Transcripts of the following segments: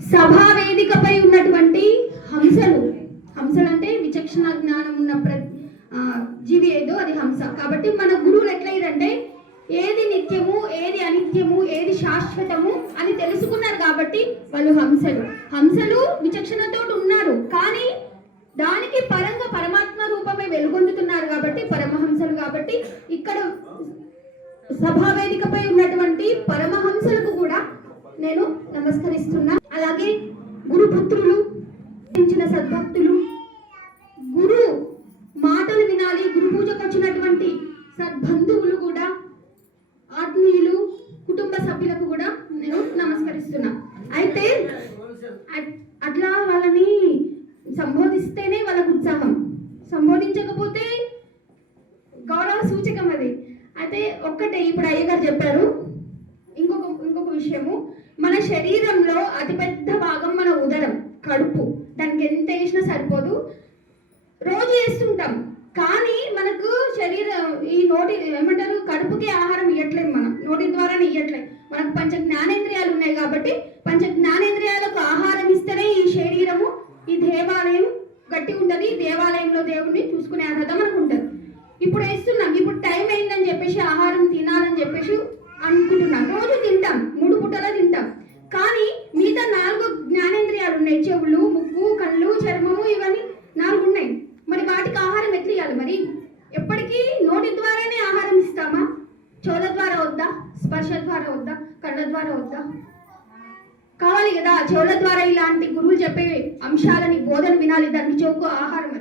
సభా వేదికపై ఉన్నటువంటి హంసలు. హంసలు అంటే విచక్షణ జ్ఞానం ఉన్న ప్ర జీవి ఏదో అది హంస. కాబట్టి మన గురువులు ఎట్లయిరంటే ఏది నిత్యము ఏది అనిత్యము ఏది శాశ్వతము అని తెలుసుకున్నారు కాబట్టి వాళ్ళు హంసలు. హంసలు విచక్షణతో ఉన్నారు. కానీ దానికి పరంగా పరమాత్మ రూపమే వెలుగొందుతున్నారు కాబట్టి పరమహంసలు కాబట్టి ఇక్కడ సభా వేదికపై ఉన్నటువంటి పరమహంసలకు కూడా నేను నమస్కరిస్తున్నా. అలాగే గురుపుత్రులు ఇచ్చిన సద్భక్తులు. గురు మాటలు వినాలి గురు పూజకు వచ్చినటువంటి సద్బంధువులు కూడా ఆత్మీయులు కుటుంబ సభ్యులకు కూడా నేను నమస్కరిస్తున్నా. అయితే అట్లా వాళ్ళని సంబోధిస్తేనే వాళ్ళకు ఉత్సాహం. సంబోధించకపోతే గౌరవ సూచకం అది. అయితే ఒక్కటే ఇప్పుడు అయ్యగారు చెప్పారు. ఇంకొక ఇంకొక విషయము. మన శరీరంలో అతిపెద్ద భాగం మన ఉదరం కడుపు. దానికి ఎంత వేసినా సరిపోదు. రోజు వేస్తుంటాం. కానీ మనకు శరీరం ఈ నోటి ఏమంటారు? కడుపుకి ఆహారం ఇవ్వట్లేదు మనం. నోటి ద్వారానే ఇవ్వట్లేదు మనకు పంచ జ్ఞానేంద్రియాలు ఉన్నాయి కాబట్టి పంచ జ్ఞానేంద్రియాలకు ఆహారం ఇస్తేనే ఈ శరీరము ఈ దేవాలయం గట్టి ఉంటుంది. ఈ దేవాలయంలో దేవుడిని చూసుకునే అర్హత మనకు ఉంటుంది. ఇప్పుడు వేస్తున్నాం. ఇప్పుడు టైం అయిందని చెప్పేసి ఆహారం తినాలని చెప్పేసి అనుకుంటున్నాం. రోజు తింటాం మూడు పుట్టలో తింటాం కానీ మిగతా నాలుగు జ్ఞానేంద్రియాలు ఉన్నాయి చెవులు ముక్కు కళ్ళు చర్మము ఇవన్నీ నాలుగు ఉన్నాయి మరి వాటికి ఆహారం ఎట్లా ఇవ్వాలి మరి ఎప్పటికీ నోటి ద్వారానే ఆహారం ఇస్తామా చెవుల ద్వారా వద్దా భాష ద్వారా వద్దా? కళ్ళ ద్వారా వద్దా? కావాలి కదా చెవుల ద్వారా ఇలాంటి గురువులు చెప్పే అంశాలని బోధన వినాలి. దానికి చెవుకు ఆహారం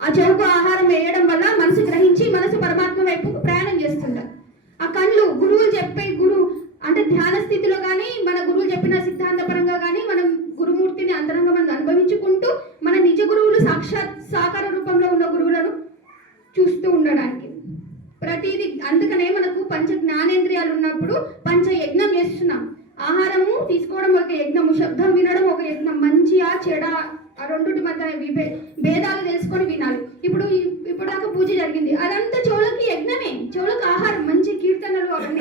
ఆ చెవుకు ఆహారం వేయడం వల్ల మనసు గ్రహించి మనసు పరమాత్మ వైపు ప్రయాణం చేస్తుంటారు ఆ కళ్ళు గురువులు చెప్పే గురు అంటే ధ్యాన స్థితిలో కానీ మన గురువులు చెప్పిన సిద్ధాంతపరంగా కానీ మనం గురుమూర్తిని అంతరంగం మనం అనుభవించుకుంటూ మన నిజ గురువులు సాక్షాత్ సాకార రూపంలో ఉన్న గురువులను చూస్తూ ఉండడానికి ప్రతిదీ అందుకనే మనకు పంచ జ్ఞానేంద్రియాలు ఉన్నప్పుడు పంచ యజ్ఞం చేస్తున్నాం ఆహారము తీసుకోవడం ఒక యజ్ఞము శబ్దం వినడం ఒక యజ్ఞం మంచిగా చెడ ఆ రెండుటి మధ్య విభే- భేదాలు తెలుసుకొని వినాలి. ఇప్పుడు ఇప్పుడు దాకా పూజ జరిగింది. అదంతా చెవులకి యజ్ఞమే. చెవులకు ఆహారం మంచి కీర్తనలు అవన్నీ.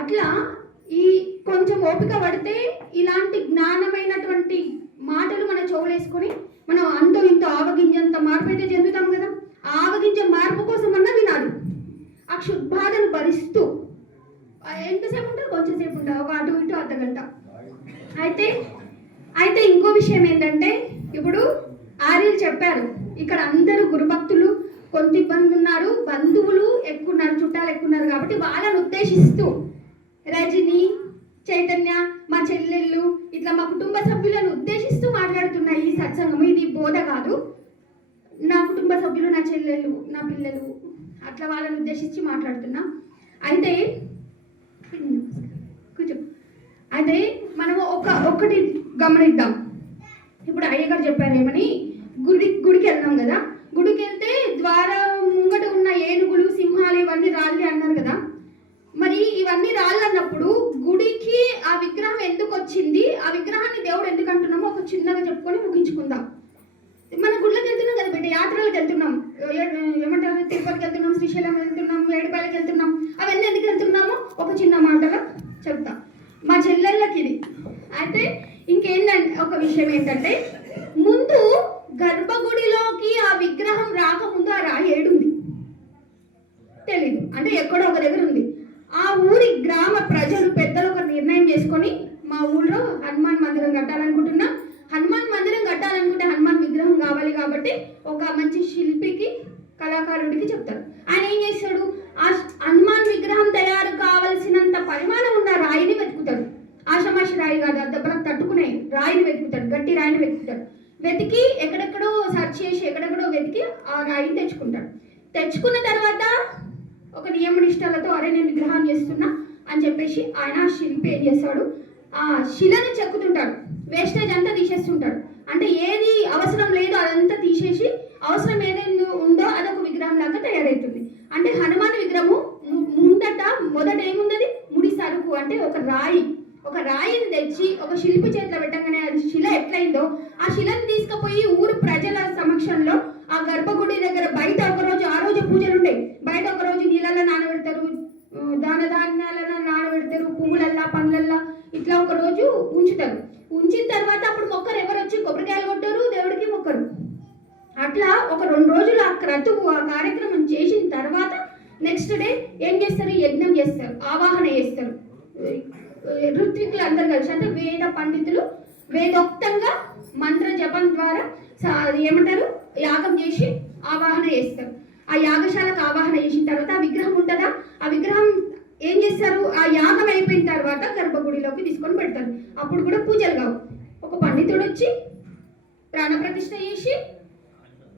అట్లా ఈ కొంచెం ఓపిక పడితే ఇలాంటి జ్ఞానమైనటువంటి మాటలు మన చెవులేసుకొని మనం అంతో ఇంతో ఆవగింజంత మార్పు అయితే చెందుతాం కదా. ఆవగింజ మార్పు కోసం అన్నా వినాలి. ఆ క్షుద్బాధను భరిస్తూ. ఎంతసేపు ఉంటుంది కొంచెం సేపు ఉంటుంది ఒక అటు ఇటు అర్ధ గంట అయితే అయితే ఇంకో విషయం ఏంటంటే ఇప్పుడు ఆర్యులు చెప్పారు ఇక్కడ అందరూ గురుభక్తులు కొంత ఇబ్బంది ఉన్నారు బంధువులు ఎక్కున్నారు చుట్టాలు ఎక్కున్నారు కాబట్టి వాళ్ళని ఉద్దేశిస్తూ రజని చైతన్య మా చెల్లెళ్ళు ఇట్లా మా కుటుంబ సభ్యులను ఉద్దేశిస్తూ మాట్లాడుతున్న ఈ సత్సంగం ఇది బోధ కాదు. నా కుటుంబ సభ్యులు నా చెల్లెళ్ళు నా పిల్లలు అట్లా వాళ్ళని ఉద్దేశించి మాట్లాడుతున్నా. అయితే కూర్చో. అయితే ఒకటి గమనిద్దాం. ఇప్పుడు అయ్యగారు చెప్పారు ఏమని? గుడి గుడికి వెళ్దాం కదా. గుడికి వెళ్తే ద్వారం ముంగట ఉన్న ఏనుగులు సింహాలు ఇవన్నీ రాళ్ళే అన్నారు కదా. మరి ఇవన్నీ రాళ్ళు అన్నప్పుడు గుడికి ఆ విగ్రహం ఎందుకు వచ్చింది? ఆ విగ్రహాన్ని దేవుడు ఎందుకు అంటున్నామో ఒక చిన్నగా చెప్పుకొని ముగించుకుందాం. మన గుళ్ళకి వెళ్తున్నాం కదా బిడ్డ యాత్రలకు వెళ్తున్నాం. ఏమంటారు? తిరుపతికి వెళ్తున్నాం శ్రీశైలం వెళ్తున్నాం ఏడుపాయలకి వెళ్తున్నాం. అవన్నీ ఎందుకు వెళ్తున్నామో ఒక చిన్న మాటగా చెప్తాం. మా చెల్లెళ్ళకి ఇది. అయితే ఇంకేందంటే ఒక విషయం ఏంటంటే ముందు గర్భగుడిలోకి ఆ విగ్రహం రాకముందు ఆ రాయి ఏడుంది. తెలీదు. అంటే ఎక్కడో ఒక దగ్గర ఉంది. ఆ ఊరి గ్రామ ప్రజలు పెద్దలు ఒక నిర్ణయం చేసుకొని మా ఊళ్ళో హనుమాన్ మందిరం కట్టాలనుకుంటున్నా. హనుమాన్ మందిరం కట్టాలనుకుంటే హనుమాన్ విగ్రహం కావాలి కాబట్టి ఒక మంచి శిల్పికి కళాకారుడికి చెప్తారు. ఆయన ఏం చేస్తాడు ఆ హనుమాన్ విగ్రహం తయారు కావలసినంత పరిమాణం ఉన్న రాయిని వెతుకుతాడు ఆషమాషి రాయి కాదు అది దెబ్బలకు తట్టుకునే రాయిని వెతుకుతాడు గట్టి రాయిని వెతుకుతాడు వెతికి ఎక్కడెక్కడో సెర్చ్ చేసి ఎక్కడెక్కడో వెతికి ఆ రాయిని తెచ్చుకుంటాడు తెచ్చుకున్న తర్వాత ఒక నియమ నిష్టలతో అరే నేను విగ్రహం చేస్తున్నా అని చెప్పేసి ఆయన శిల్పి ఏం చేస్తాడు. ఆ శిలను చెక్కుతుంటాడు. వేస్టేజ్ అంతా తీసేస్తుంటాడు. అంటే ఏది అవసరం లేదో అదంతా తీసేసి అవసరం ఏదైనా ఉందో అదొక విగ్రహం లాగా తయారవుతుంది. అంటే హనుమాన్ విగ్రహము ముందట మొదట ఏముందది ముడి సరుకు అంటే ఒక రాయి. ఒక రాయిని తెచ్చి ఒక శిల్పి చేతిలో పెట్టగానే అది శిల ఎట్లయిందో ఆ శిలను తీసుకుపోయి ఊరు ప్రజ సమక్షంలో ఆ గర్భగుడి దగ్గర బయట ఒక రోజు ఆ రోజు పూజలు ఉండే బయట ఒక రోజు నీళ్ళల్లో నానబెడతారు ఆ, దాన ధాన్యాలలో నానబెడతారు పువ్వులల్లా పండ్లల్లా ఇట్లా ఒక రోజు ఉంచుతారు ఉంచిన తర్వాత అప్పుడు మొక్కరు ఎవరు వచ్చి కొబ్బరికాయలు కొట్టారు దేవుడికి మొక్కరు అట్లా ఒక రెండు రోజులు ఆ క్రతువు ఆ కార్యక్రమం చేసిన తర్వాత నెక్స్ట్ డే ఏం చేస్తారు? యజ్ఞం చేస్తారు ఆవాహన చేస్తారు. ఋత్వికులు అందరు కలిసి అంటే వేద పండితులు వేదోక్తంగా మంత్ర జపం ద్వారా ఏమంటారు? యాగం చేసి ఆవాహన చేస్తారు. ఆ యాగశాలకు ఆవాహన చేసిన తర్వాత ఆ విగ్రహం ఉంటుందా? ఆ విగ్రహం ఏం చేస్తారు? ఆ యాగం అయిపోయిన తర్వాత గర్భగుడిలోకి తీసుకొని పెడతారు. అప్పుడు కూడా పూజలు కావు. ఒక పండితుడు వచ్చి ప్రాణప్రతిష్ఠ చేసి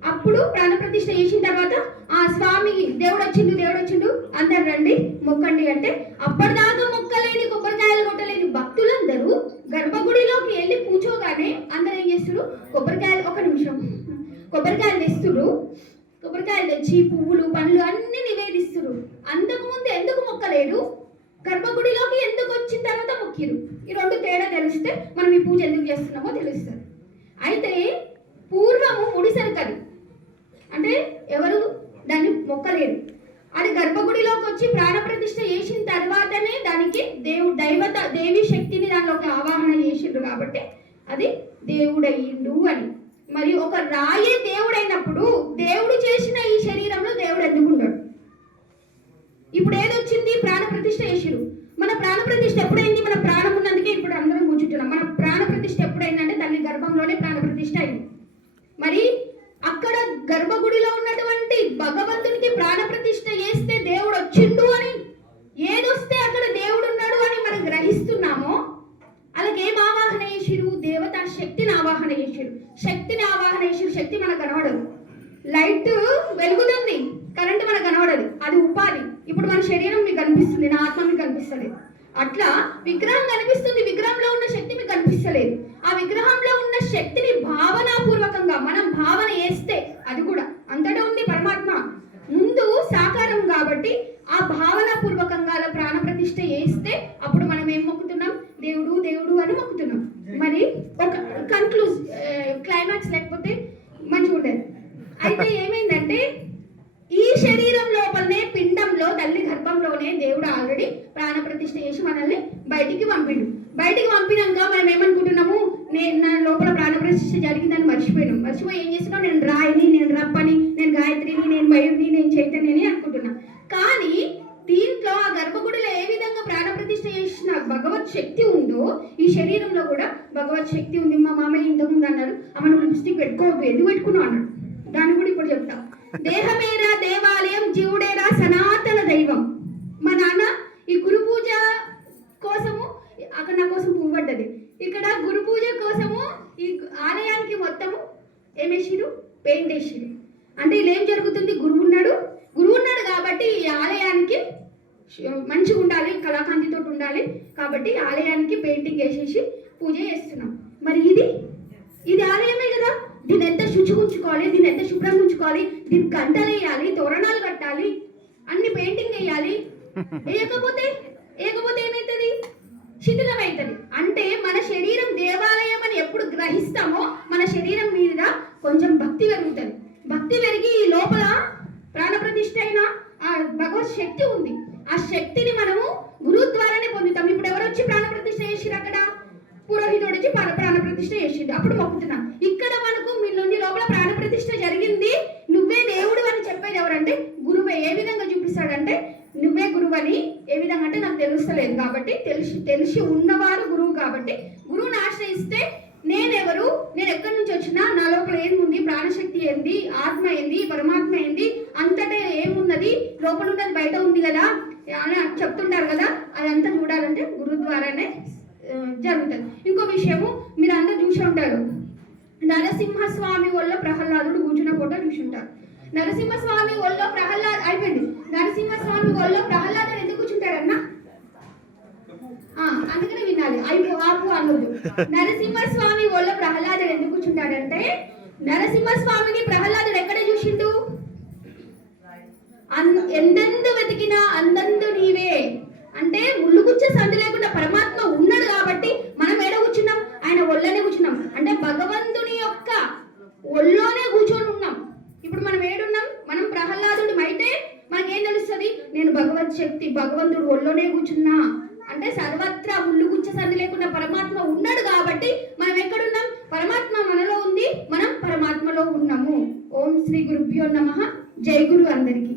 అప్పుడు ప్రాణప్రతిష్ఠ చేసిన తర్వాత ఆ స్వామి దేవుడు వచ్చిండు దేవుడు వచ్చిండు అందరు రండి మొక్కండి అంటే అప్పటిదాకా మొక్కలేని కొబ్బరికాయలు కొట్టలేని భక్తులందరూ గర్భగుడిలోకి వెళ్ళి కూర్చోగానే అందరు ఏం చేస్తారు కొబ్బరికాయలు ఒక నిమిషం. కొబ్బరికాయలు తెస్తుండ్రు కొబ్బరికాయలు తెచ్చి పువ్వులు పండ్లు అన్ని నివేదిస్తురు అంతకు ముందు ఎందుకు మొక్కలేరు? గర్భగుడిలోకి ఎందుకు వచ్చిన తర్వాత మొక్కిరు ఈ రెండు తేడా తెలిస్తే మనం ఈ పూజ ఎందుకు చేస్తున్నామో తెలుస్తుంది. అయితే పూర్వము ముడిసరికి అంటే ఎవరు దాన్ని మొక్కలేరు. అది గర్భగుడిలోకి వచ్చి ప్రాణప్రతిష్ఠ చేసిన తర్వాతనే దానికి దేవుడు దైవత దేవి శక్తిని దానిలోకి ఆవాహన చేసిండ్రు కాబట్టి అది దేవుడయ్యిండు అని. మరి ఒక రాయే దేవుడైనప్పుడు దేవుడు చేసిన ఈ శరీరంలో దేవుడు ఎందుకున్నాడు ఇప్పుడు ఏదొచ్చింది ప్రాణ ప్రతిష్ఠ చేసిరు మన ప్రాణ ప్రతిష్ఠ ఎప్పుడైంది మన ప్రాణం ఉన్నందుకే ఇప్పుడు అందరం కూర్చుంటున్నాం మన ప్రాణ ప్రతిష్ఠ ఎప్పుడైందంటే తల్లి గర్భంలోనే ప్రాణ ప్రతిష్ఠ అయింది మరి అక్కడ గర్భగుడిలో ఉన్నటువంటి భగవంతునికి ప్రాణ ప్రతిష్ఠ చేస్తే దేవుడు వచ్చిండు అని ఏదొస్తే అక్కడ దేవుడు ఉన్నాడు అని మనం గ్రహిస్తున్నామో అలాగే ఏం ఆవాహన చేసిరు దేవత శక్తిని ఆవాహన చేసిరు శక్తిని ఆవాహన చేసిరు శక్తి మనకు కనబడదు లైట్ వెలుగుతుంది కరెంట్ మనకు కనబడదు అది ఉపాధి ఇప్పుడు మన శరీరం మీకు కనిపిస్తుంది నా ఆత్మ మీకు కనిపిస్తలేదు అట్లా విగ్రహం కనిపిస్తుంది. విగ్రహంలో ఉన్న శక్తి మీకు కనిపిస్తలేదు. ఆ విగ్రహంలో ఉన్న శక్తిని భావనాపూర్వకంగా మనం భావన చేస్తే అది కూడా అంతటా ఉంది పరమాత్మ ముందు సాకారం కాబట్టి ఆ భావనాపూర్వకంగా అలా ప్రాణ ప్రతిష్ఠ చేస్తే అప్పుడు మనం ఏం మొక్కుతున్నాం దేవుడు దేవుడు అని మొక్కుతున్నాం మరి ఒక కన్క్లూజ్ క్లైమాక్స్ లేకపోతే మంచిగా ఉండేది అయితే ఏమైందంటే ఈ శరీరం లోపలనే పిండంలో తల్లి గర్భంలోనే దేవుడు ఆల్రెడీ ప్రాణ ప్రతిష్ఠ చేసి మనల్ని బయటికి పంపిండు. బయటికి పంపినాక మనం ఏమనుకుంటున్నాము? నేను నా లోపల ప్రాణ ప్రతిష్ఠ జరిగిందని మర్చిపోయినాం. మర్చిపోయి ఏం చేస్తున్నాం? నేను రాయిని నేను రప్పని నేను గాయత్రిని నేను మయుడిని నేను చైతన్యని అనుకుంటున్నా. కానీ దీంట్లో ఆ గర్భగుడిలో ఏ విధంగా ప్రాణ ప్రతిష్ఠ చేసిన భగవత్ శక్తి ఉందో ఈ శరీరంలో కూడా భగవత్ శక్తి ఉంది. మా మామయ్య ఇంతకుముందు అన్నారు అమ్మ నువ్వు లిప్స్టిక్ పెట్టుకోవద్దు ఎందుకు పెట్టుకున్నావు? అన్నాడు. దాన్ని కూడా ఇప్పుడు చెప్తా. దేహమేరా దేవాలయం జీవుడేరా సనాతన దైవం మా నాన్న ఈ గురు పూజ కోసము అక్కడ నా కోసం పువ్వు పడ్డది ఇక్కడ గురు పూజ కోసము ఈ ఆలయానికి మొత్తము ఏమేసిరు పెయింట్ వేసిరు అంటే ఇలా ఏం జరుగుతుంది? గురువు ఉన్నాడు. గురువు ఉన్నాడు కాబట్టి ఈ ఆలయానికి మంచిగా ఉండాలి కళాకాంతితో ఉండాలి కాబట్టి ఆలయానికి పెయింటింగ్ వేసేసి పూజ చేస్తున్నాం. మరి ఇది? ఇది ఆలయమే కదా. దీన్ని ఎంత శుచి ఉంచుకోవాలి? దీన్ని ఎంత శుభ్రంగా ఉంచుకోవాలి? దీనికి గంటలు వేయాలి తోరణాలు కట్టాలి అన్ని పెయింటింగ్ వేయాలి. వేయకపోతే వేయకపోతే ఏమవుతుంది శిథిలమైతుంది అంటే మన శరీరం దేవాలయం అని ఎప్పుడు గ్రహిస్తామో మన శరీరం మీద కొంచెం భక్తి పెరుగుతుంది. భక్తి పెరిగి ఈ లోపల ప్రాణప్రతిష్ఠ అయిన ఆ భగవత్ శక్తి ఉంది. ఆ శక్తిని మనము గురువు ద్వారానే పొందుతాం. ఇప్పుడు ఎవరు వచ్చి ప్రాణప్రతిష్ఠ చేసిరు అక్కడ? పురోహితుడు వచ్చి ప్రాణ ప్రాణప్రతిష్ఠ చేసిండు అప్పుడు మొక్కుతున్నాం. ఇక్కడ మనకు మీ నుండి లోపల ప్రాణప్రతిష్ఠ జరిగింది. నువ్వే దేవుడు అని చెప్పేది ఎవరంటే గురువే. ఏ విధంగా చూపిస్తాడంటే గురువు అని ఏ విధంగా అంటే నాకు తెలుస్తలేదు కాబట్టి తెలిసి తెలిసి ఉన్నవారు గురువు కాబట్టి గురువుని ఆశ్రయిస్తే నేనెవరు? నేను ఎక్కడి నుంచి వచ్చినా నా లోపల ఏముంది? ప్రాణశక్తి ఏంది? ఆత్మ ఏంది? పరమాత్మ ఏంది? అంతటే ఏమున్నది? లోపల ఉన్నది బయట ఉంది కదా? అని చెప్తుంటారు కదా? అదంతా చూడాలంటే గురువు ద్వారానే జరుగుతుంది. ఇంకో విషయము మీరు అందరు చూసి ఉంటారు. నరసింహస్వామి వల్ల ప్రహ్లాదుడు కూర్చున్న ఫోటో చూసి ఉంటారు. నరసింహస్వామి ఒళ్ళో ప్రహ్లాద్ అయిపోయింది. నరసింహస్వామి ఒళ్ళో ప్రహ్లాదుడు ఎందుకు కూర్చుంటాడన్నా అందుకనే వినాలి. అయిపో ఆపు అనొద్దు నరసింహస్వామి ఒళ్ళో ప్రహ్లాదుడు ఎందుకు కూర్చుంటాడంటే నరసింహస్వామిని ప్రహ్లాదుడు ఎక్కడ చూసిండు? అన్- ఎందెందు వెతికినా అందందు నీవే. అంటే ముళ్ళుగుచ్చే సంధి లేకుండా పరమాత్మ ఉన్నాడు కాబట్టి మనం ఏడ కూర్చున్నాం? ఆయన ఒళ్ళనే కూర్చున్నాం. అంటే భగవంతుని యొక్క ఒళ్ళోనే కూర్చొని ఉన్నాం. సర్వశక్తి భగవంతుడు ఒళ్ళోనే కూర్చున్నా. అంటే సర్వత్రా ఉల్లు గుచ్చ సంధి లేకుండా పరమాత్మ ఉన్నాడు కాబట్టి మనం ఎక్కడున్నాం? పరమాత్మ మనలో ఉంది. మనం పరమాత్మలో ఉన్నాము. ఓం శ్రీ గురుభ్యో నమ. జై గురు అందరికీ.